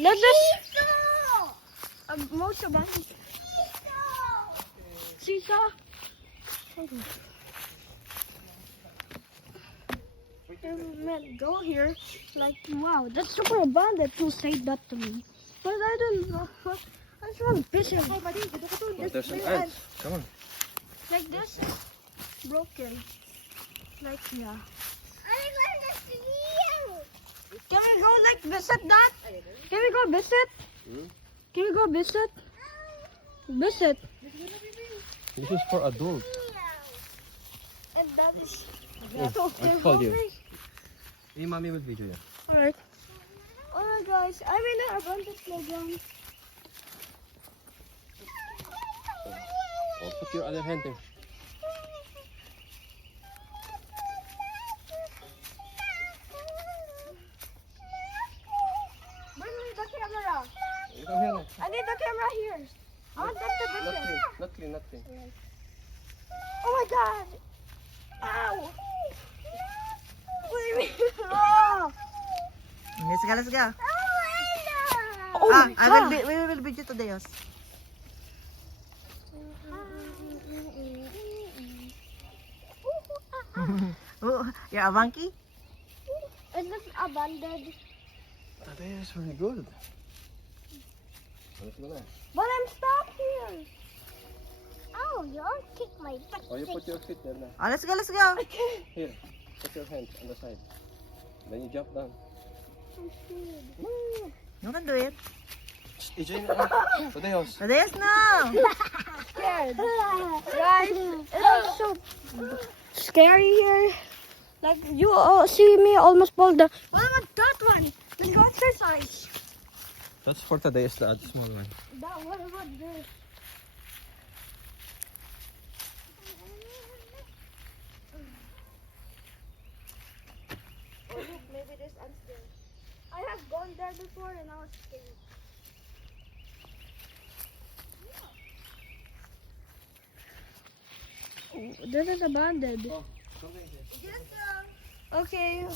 Let's just most of us. Seesaw. Man, go here. Like, wow, that's super abundant to say that to me. But I don't know. I just want to fish him. There's some ants. Come on. Like this is broken. Like, yeah. Can we go like visit that? Can we go visit? Can we go visit? Visit. This is for adults. And that is Oh, I called you. Hey, mommy will video you. Alright. Alright guys, I'm in an abandoned playground. Oh, put your other hand there. Bring me the camera. You come here. I need the camera here. I want that to Not visit. clean, not clean, not clean. Oh my god. Ow. What do you mean? Oh, Let's go. oh my god. We will video today. Oh, you're a monkey? Is this abandoned? That is very good. Let's go there. But I'm stuck here. Oh, you don't kick my butt. Oh, you put your feet there now. Oh, let's go. Here, put your hands on the side. Then you jump down. You can do it. EJ, Rodejos. Yes, no. Scared. Guys, it's so scary here. Like, you see me almost fall down. What about that one? Let's go exercise. That's for today's the small one. That, what about this? Oh, look, maybe this I'm scared. I have gone there before and I was scared. Oh, this is abandoned. Oh, something here. Okay.